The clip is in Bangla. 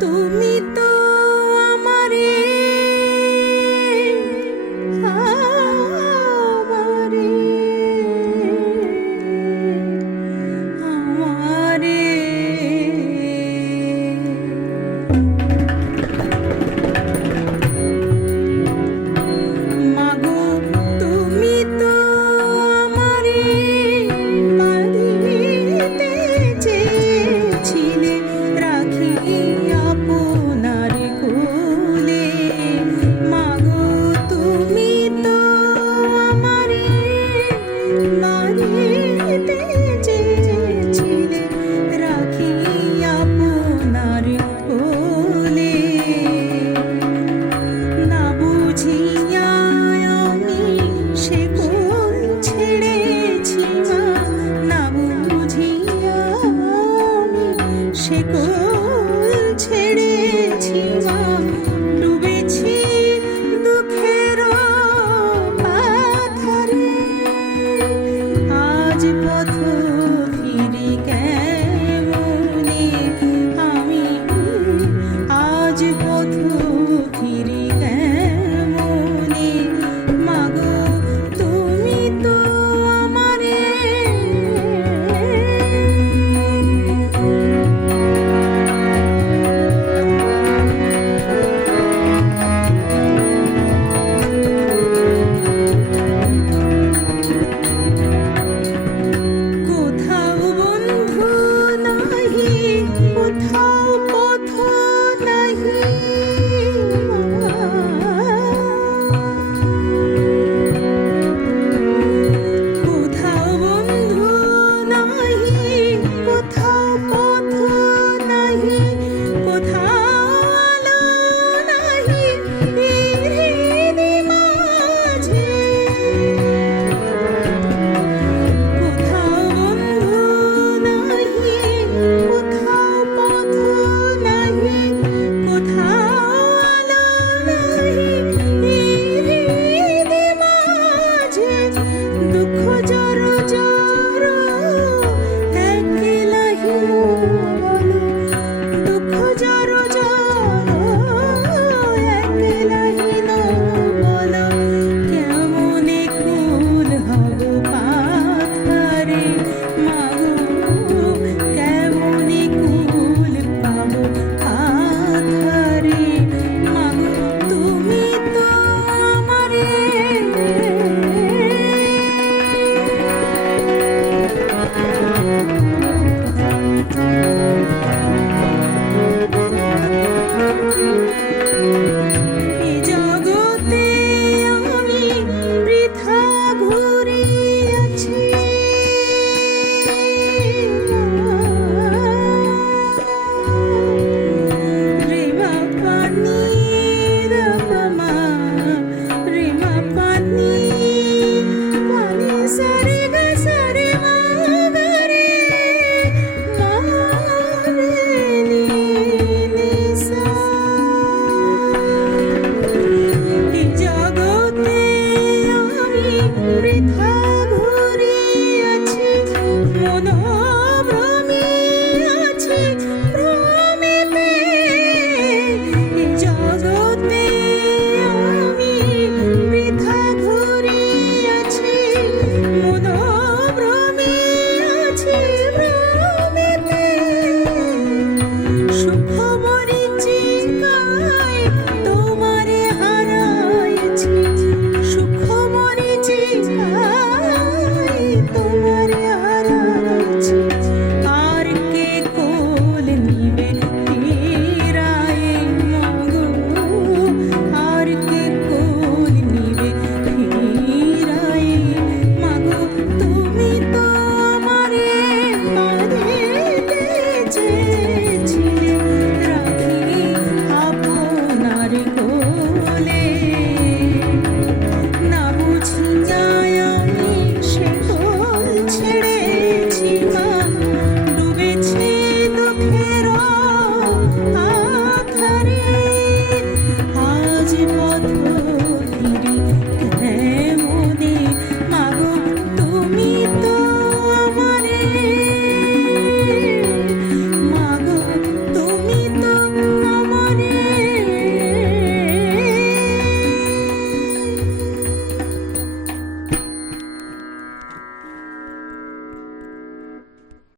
তুমি 天空